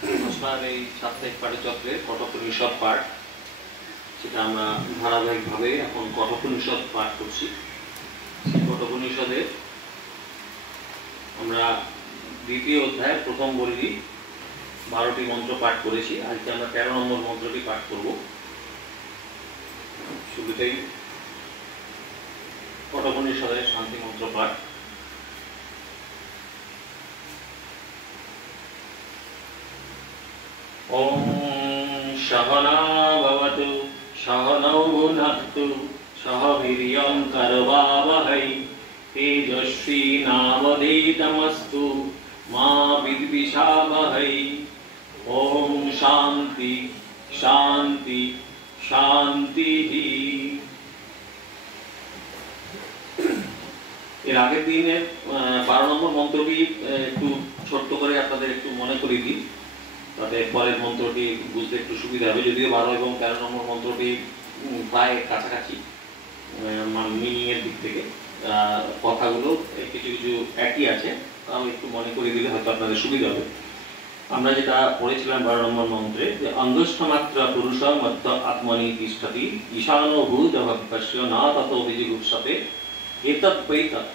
আপনার এই সাপ্তাহিক পাঠচক্রে কঠোপনিষদ পাঠ, সেটা আমরা ধারাবাহিকভাবে এখন কঠোপনিষদ পাঠ করছি। সেই কঠোপনিষদে আমরা দ্বিতীয় অধ্যায়ের প্রথম বলিরই 12টি মন্ত্র পাঠ করেছি। আজকে আমরা 13 নম্বর মন্ত্রটি পাঠ করব। শুরুতেই কঠোপনিষদের শান্তি মন্ত্র পাঠ। ওম সহনা ভবতু সহনৌ ভুনক্তু সহ বীর্যং করবাবহৈ তেজস্বী নাবধীতমস্তু মা বিদ্বিষাবহৈ। ওম শান্তি শান্তি শান্তি। এর আগের দিনের 12 নম্বর মন্ত্রটি একটু ছোট্ট করে আপনাদের একটু মনে করিয়ে দিই, তাতে পরের মন্ত্রটি বুঝতে একটু সুবিধা হবে। যদিও 12 এবং 13 নম্বর মন্ত্রটি প্রায় কাছাকাছি মিনিং এর দিক থেকে, কথাগুলো কিছু কিছু একই আছে, তাও একটু মনে করিয়ে দিলে হয়তো আপনাদের সুবিধা হবে। আমরা যেটা পড়েছিলাম 12 নম্বর মন্ত্রে, যে অঙ্গুষ্ঠমাত্র পুরুষ মধ্য আত্মনি তিষ্ঠতি ঈশানভূত ভক্তস্য না তত অভিজিগুপ্সতে এতৎ বৈতৎ।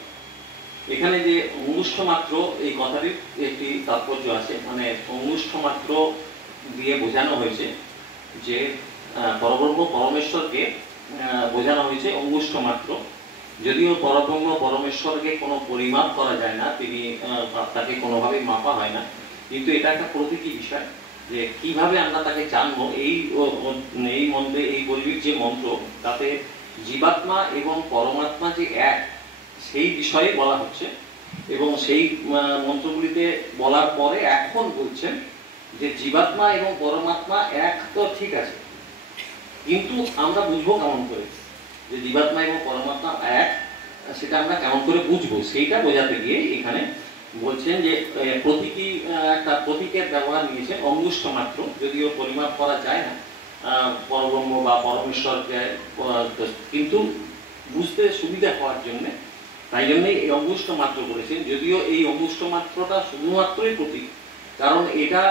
এখানে যে অঙ্গুষ্ঠ মাত্র, এই কথাটির একটি তাৎপর্য আছে। মানে অঙ্গুষ্ঠ মাত্র দিয়ে বোঝানো হয়েছে যে পরব্রহ্ম পরমেশ্বরকে বোঝানো হয়েছে অঙ্গুষ্ঠ মাত্র। যদিও পরব্রহ্ম পরমেশ্বরকে কোনো পরিমাপ করা যায় না, তিনি তাকে কোনোভাবেই মাপা হয় না, কিন্তু এটা একটা প্রতীকী বিষয় যে কিভাবে আমরা তাকে জানবো। এই মন্ত্রে, এই বলির যে মন্ত্র, তাতে জীবাত্মা এবং পরমাত্মা যে এক, সেই বিষয়ে বলা হচ্ছে। এবং সেই মন্ত্রগুলিতে বলার পরে এখন বলছেন যে জীবাত্মা এবং পরমাত্মা এক তো ঠিক আছে, কিন্তু আমরা বুঝবো কেমন করে যে জীবাত্মা এবং পরমাত্মা এক, সেটা আমরা কেমন করে বুঝবো, সেইটা বোঝাতে গিয়ে এখানে বলছেন যে প্রতীকী একটা প্রতীকের ব্যবহার নিয়েছে অঙ্গুষ্ঠ মাত্র। যদিও পরিমাপ করা যায় না পরব্রহ্ম বা পরমেশ্বরকে, কিন্তু বুঝতে সুবিধা হওয়ার জন্য, তাই জন্যই এই অঙ্গুষ্ঠ মাত্র করেছেন। যদিও এই অঙ্গুষ্ঠ মাত্রটা শুধুমাত্রই প্রতীক, কারণ এটা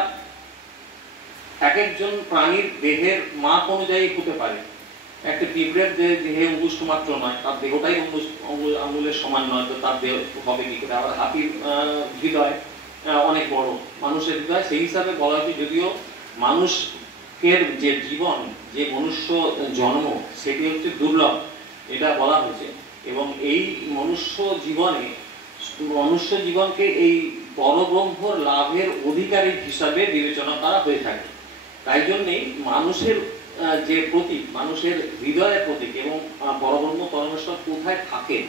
এক একজন প্রাণীর দেহের মাপ অনুযায়ী হতে পারে। একটা পিঁপড়ের দেহে অঙ্গুষ্ঠ মাত্র নয়, তার দেহটাই আঙুলের সমান নয়, তো তার দেহ হবে কি করে। আবার হাতির হৃদয় অনেক বড়, মানুষের হৃদয় সেই হিসাবে বলা হয়েছে। যদিও মানুষের যে জীবন, যে মনুষ্য জন্ম, সেটি হচ্ছে দুর্লভ, এটা বলা হয়েছে। এবং এই মনুষ্য জীবনকে এই পরব্রহ্ম লাভের অধিকারী হিসাবে বিবেচনা করা হয়ে থাকে। তাই জন্যেই মানুষের যে প্রতীক, মানুষের হৃদয়ের প্রতীক, এবং পরব্রহ্ম পরমেশ্বর কোথায় থাকেন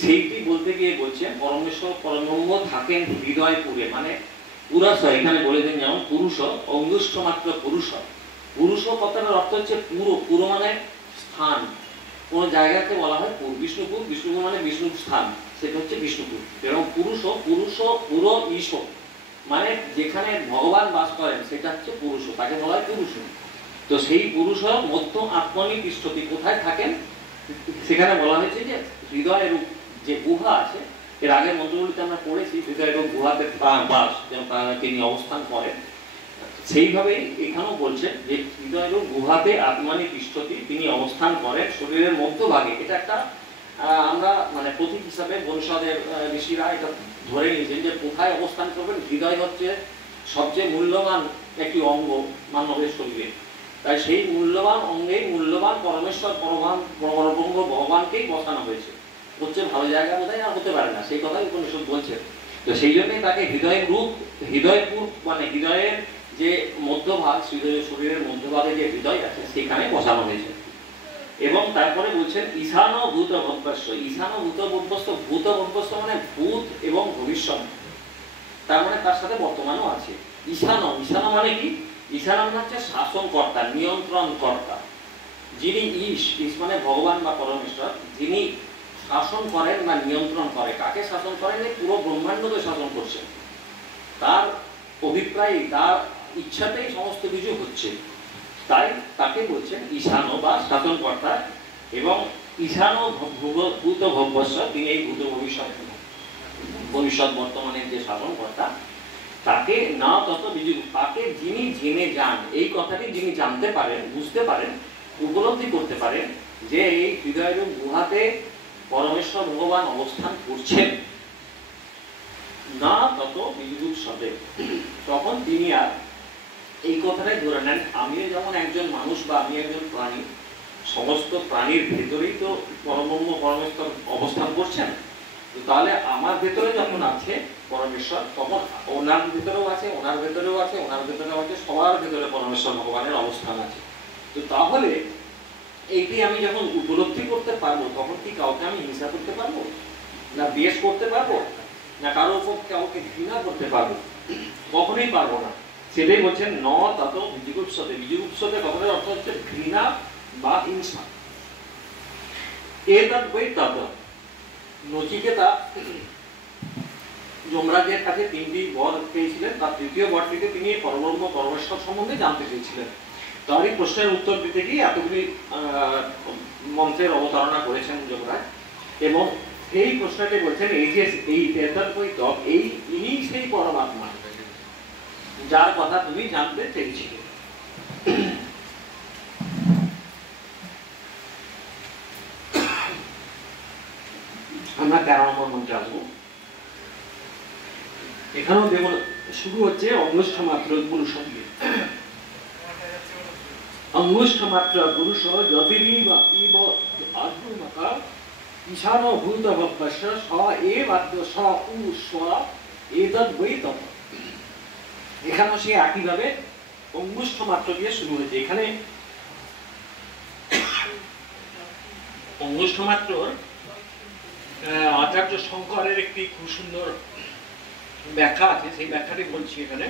সেইটি বলতে গিয়ে বলছেন পরব্রহ্ম থাকেন হৃদয় পুরে, মানে পুরুষ। এখানে বলেছেন যেমন পুরুষ অঙ্গুষ্ঠ মাত্র পুরুষ। পুরুষ কথাটার অর্থ হচ্ছে পুরো। পুরো মানে স্থান, কোন জায়গাকে বলা হয় পুর। বিষ্ণুপুর, বিষ্ণুপুর মানে বিষ্ণুর স্থান, সেটা হচ্ছে বিষ্ণুপুর। এবং পুরুষ পুরো ঈশ, মানে যেখানে ভগবান বাস করেন সেটা হচ্ছে পুরুষ, তাকে বলা হয় পুরুষ। তো সেই পুরুষ মধ্য আত্মনি তিষ্ঠতি, কোথায় থাকেন সেখানে বলা হয়েছে যে হৃদয়ের যে গুহা আছে। এর আগের মন্ত্রগুলিতে আমরা পড়েছি হৃদয় এবং গুহাতে বাস, তিনি অবস্থান করেন। সেইভাবেই এখানেও বলছে যে হৃদয় এবং গুহাতে আত্মানি তিষ্ঠতি, তিনি অবস্থান করেন শরীরের মধ্যভাগে। এটা একটা আমরা মানে প্রতীক হিসাবে বংশাদের ঋষিরা এটা ধরে নিয়েছেন যে কোথায় অবস্থান করবেন। হৃদয় হচ্ছে সবচেয়ে মূল্যবান একটি অঙ্গ মানবের শরীরে, তাই সেই মূল্যবান অঙ্গে মূল্যবান পরমেশ্বর পরব্রহ্ম ভগবানকেই বসানো হয়েছে। হচ্ছে ভালো জায়গা বোধহয় আর হতে পারে না, সেই কথাই উপনিষদ বলছে। তো সেই জন্যই তাকে হৃদয়ের রূপ, হৃদয়পুর মানে হৃদয়ের যে মধ্যভাগ, শরীরের মধ্যভাগে যে হৃদয় আছে সেখানে বসানো হয়েছে। এবং তারপরে বলছেন ঈশান ভূত ভব্যস্য। ঈশান ভূত ভব্যস্য, ভূত ভব্যস্য মানে ভূত এবং ভবিষ্যৎ, তার মানে তার সাথে বর্তমানও আছে। ঈশান, ঈশান মানে কি? ঈশান মানে হচ্ছে শাসনকর্তা, নিয়ন্ত্রণকর্তা। যিনি ঈশ মানে ভগবান বা পরমেশ্বর, যিনি শাসন করেন বা নিয়ন্ত্রণ করে। কাকে শাসন করেন? এই পুরো ব্রহ্মাণ্ডকে শাসন করছেন। তার অভিপ্রায়, তার ইচ্ছাতেই সমস্ত কিছু হচ্ছে, তাই তাকে বলছেন ঈশান বা শাসনকর্তা। এবং ঈশান ভূত ভব্যস্য, তিনি এই ভূত ভবিষ্যৎ বর্তমানের যে শাসনকর্তা। তাকে না তত বিজু, তাকে যিনি জেনে যান, এই কথাটি যিনি জানতে পারেন, বুঝতে পারেন, উপলব্ধি করতে পারেন যে এই হৃদয়ের গুহাতে পরমেশ্বর ভগবান অবস্থান করছেন, না তত বিদ্যুৎ শব্দে, তখন তিনি আর এই কথাটাই ধরে নেন আমিও যেমন একজন মানুষ বা আমি একজন প্রাণী, সমস্ত প্রাণীর ভেতরেই তো পরব্রহ্ম পরমেশ্বর অবস্থান করছেন, তাহলে আমার ভেতরে যখন আছে পরমেশ্বর, তখন ওনার ভেতরেও আছে, ওনার ভেতরেও আছে, ওনার ভেতরেও আছে, সবার ভেতরে পরমেশ্বর ভগবানের অবস্থান আছে। তো তাহলে এইটি আমি যখন উপলব্ধি করতে পারবো, তখন কি কাউকে আমি হিংসা করতে পারবো, না দ্বেষ করতে পারবো, না কারোর উপর কাউকে ঘৃণা করতে পারবো? কখনোই পারবো না। সেটাই বলছেন ন তত বিজুগুপ্সতে। বিজুগুপ্সতে কথাটার অর্থ হচ্ছে ঘৃণা বা হিংসা। এতদ বৈ তত। নচিকেতা যমরাজের কাছে 3টি বর পেয়েছিলেন, তার তৃতীয় বরটিতে তিনি পরব্রহ্ম পরমেশ্বর সম্বন্ধে জানতে চেয়েছিলেন। তার এই প্রশ্নের উত্তর দিতে গিয়ে এতগুলি মন্ত্রের অবতারণা করেছেন যমরাজ, এবং এই প্রশ্নটি বলছেন এই যে এই এতদ বৈ তত, এই ইনি সেই পরমাত্মা যার কথা তুমি জানতে চেয়েছিলে। আমরা 13 নম্বর মন্ত্রে আসবো। এখানেও দেখুন শুরু হচ্ছে অঙ্গুষ্ঠ মাত্র পুরুষ দিয়ে। অঙ্গুষ্ঠ মাত্র পুরুষ যতিরিব ইব আধুমকা ঈশান ভূত ভব্যস্য স এবাদ্য স উ স্ব এতদ বৈ তত। এখানেও সে একইভাবে অঙ্গুষ্ঠ মাত্র দিয়ে শুরু হয়েছে। এখানে অঙ্গুষ্ঠ মাত্র আচার্য শঙ্করের একটি খুব সুন্দর ব্যাখ্যা আছে, সেই ব্যাখ্যাটি বলছি এখানে,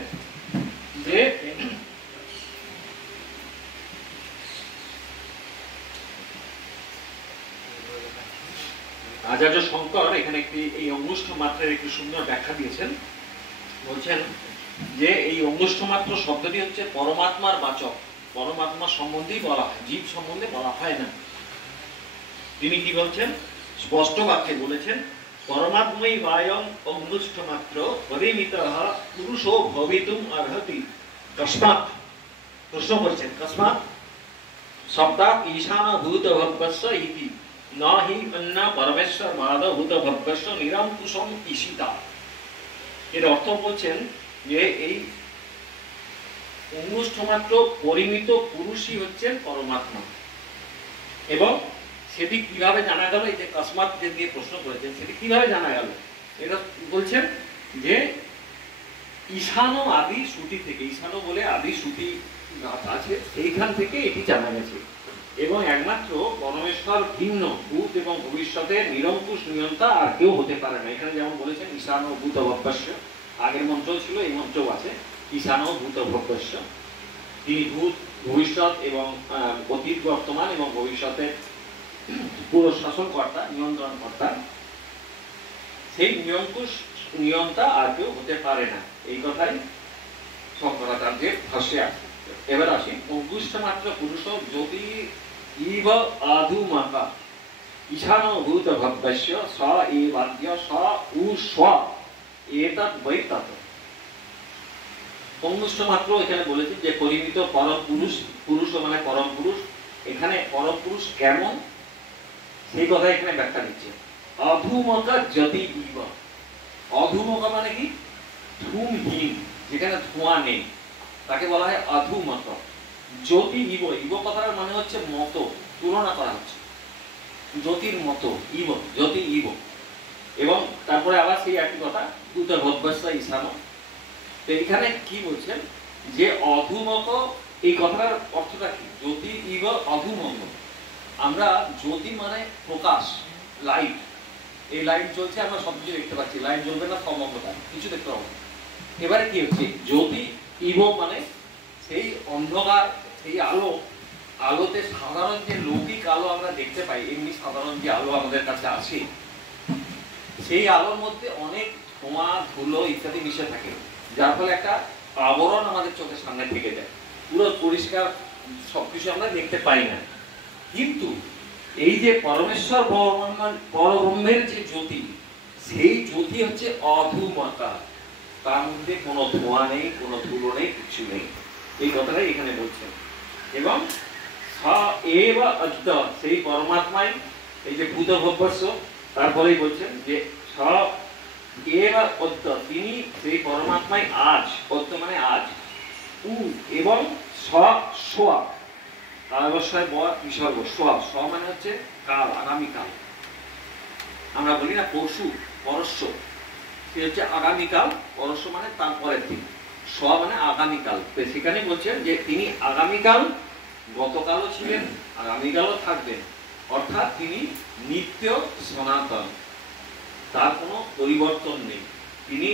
যে আচার্য শঙ্কর এখানে একটি এই অঙ্গুষ্ঠ মাত্রার একটি সুন্দর ব্যাখ্যা দিয়েছেন। বলছেন যে এই অঙ্গুষ্ঠ মাত্র শব্দটি হচ্ছে পরমাত্মার বাচক, পরমাত্মা সম্বন্ধেই বলা হয়, জীব সম্বন্ধে বলা হয় না। তিনি কি বলছেন? স্পষ্ট বাক্যে বলেছেন পরমাত্মই বায়ং অঙ্গুষ্ঠ মাত্র পরিমিতঃ পুরুষো ভবিতুম অর্হতি। কস্মাৎ, প্রশ্ন করছেন কস্মাৎ শব্দাৎ ঈশান ভূত ভব্যস্য ইতি ন হি অন্য পরমেশ্বর বাদ ভূত ভব্যস্য নিরঙ্কুশম ঈশিতা। এর অর্থ বলছেন যে এই অঙ্গুষ্ঠ মাত্র পরিমিত পুরুষই হচ্ছেন পরমাত্মা, এবং সেটি কিভাবে জানা গেল? এই যে কসমাত যে দিয়ে প্রশ্ন করেছেন সেটি কিভাবে জানা গেল? এটা বলছেন যে ঈশানো আদি শ্রুতি থেকে, ঈশানো বলে আদি শ্রুতি আছে, এইখান থেকে এটি জানা গেছে, এবং একমাত্র পরমেশ্বর ভিন্ন, ভূত এবং ভবিষ্যতের নিরঙ্কুশ নিয়ন্তা আর কেউ হতে পারে না। এখানে যেমন বলেছেন ঈশানো ভূত ভব্যস্য, আগের মন্ত্র ছিল, এই মন্ত্রও আছে ঈশানো ভূত ভব্যস্য। তিনি ভূত, ভবিষ্যৎ এবং অতীত, বর্তমান এবং ভবিষ্যতের পুরো শাসনকর্তা, নিয়ন্ত্রণকর্তা, সেই নিরঙ্কুশ নিয়ন্তা আর কেউ হতে পারে না, এই কথাই শঙ্করাচার্যের ভাষ্যে আছে। এবার আসি অঙ্গুষ্ঠ মাত্র পুরুষ যদি ইব আধুমাকা ঈশান ভূত ভব্যস্য স এবাদ্য স উ স্ব এতদ বৈ তত। অঙ্গুষ্ঠ মাত্র এখানে বলেছি যে পরিমিত পরম পুরুষ, পুরুষ মানে পরম পুরুষ। এখানে পরম পুরুষ কেমন সেই কথা এখানে ব্যাখ্যা দিচ্ছে। অধুমকা যদি ইব, অধুমকা মানে কি? ধূমহীন, যেখানে ধোঁয়া নেই, তাকে বলা হয় অধুমক। জ্যোতি ইব, ইব কথার মানে হচ্ছে মতো, তুলনা করা হচ্ছে জ্যোতির মতো, ইব জ্যোতি ইব। এবং তারপরে আবার সেই একই কথা ভূত ভব্যস্য ঈশান। তো এখানে কি বলছেন যে অধুমক, এই কথার অর্থটা কি? জ্যোতি ইব অধুমক। আমরা জ্যোতি মানে প্রকাশ, লাইট, এই লাইট জ্বলছে, আমরা সব কিছু দেখতে পাচ্ছি, লাইট জ্বলবে না সমগ্রতা কিছু দেখতে পাবো। এবারে কি হচ্ছে জ্যোতি ইব মানে সেই অন্ধকার, সেই আলো, আলোতে সাধারণ যে লৌকিক আলো আমরা দেখতে পাই, এমনি সাধারণ যে আলো আমাদের কাছে আছে, সেই আলোর মধ্যে অনেক ধোঁয়া, ধুলো ইত্যাদি মিশে থাকে, যার ফলে একটা আবরণ আমাদের চোখের সামনে থেকে যায়, পুরো পরিষ্কার সবকিছু আমরা দেখতে পাই না। কিন্তু এই যে পরমেশ্বর পরব্রহ্মের যে জ্যোতি, সেই জ্যোতি হচ্ছে অধুমকা, তার মধ্যে কোনো ধোঁয়া নেই, কোনো ধুলো নেই, কিছু নেই। এই কথাটাই এখানে বলছেন। এবং স এব অদ্য, সেই পরমাত্মাই, এই যে ভূত ভব্যস্য, তারপরেই বলছেন যে স এব অদ্য, তিনি সেই পরমাত্মাই আজ, অদ্য মানে আজ, উ এবং স সোয়া, তার অবস্থায় ব বিসর্গ, সোয়া, স মানে হচ্ছে কাল, আগামীকাল। আমরা বলি না পরশু, পরশ্য, সে হচ্ছে আগামীকাল, পরশ্য মানে তার পরের দিন, স মানে আগামীকাল। সেখানে বলছেন যে তিনি আগামীকাল, গতকালও ছিলেন, আগামীকালও থাকবেন, অর্থাৎ তিনি নিত্য সনাতন, তার কোনো পরিবর্তন নেই। তিনি